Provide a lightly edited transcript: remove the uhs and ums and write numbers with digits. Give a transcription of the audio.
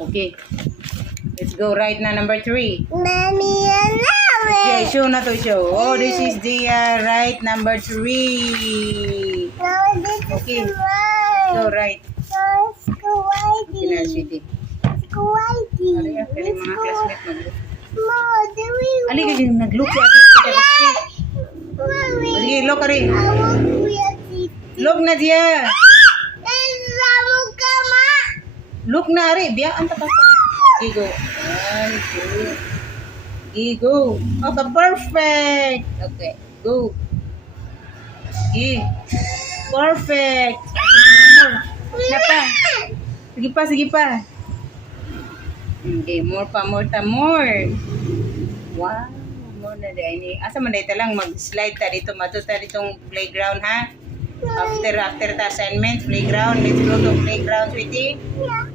Okay. Let's go right na number 3. Mommy, I Okay, love it. show na to show. Oh, this is the right number 3. Now this Okay. is mine. Go right. No, it's Okay na, Kuwaiti. sweetie. It's Kuwaiti. Ari, kaya It's mga Kuwaiti. classmate mag-look. Mom, do we Ali, kaya nag-look si ate. Mommy, Sige, look ka rin. I want Kuwaiti. Look na diya. Lamu ka, Ma. Look na, Ari. Biya, ang tapas ka rin. Okay, go. 1, 2. Okay, go. Okay, perfect. Okay, go. Okay. Perfect. Sige pa. Sige pa, sige pa. Okay, more pa, more ta, more. Wow, more na dahil. Asa man dahil talang mag-slide ta dito, matuta ditong playground, ha? After the assignment, playground. Let's go to playground, sweetie. Yeah.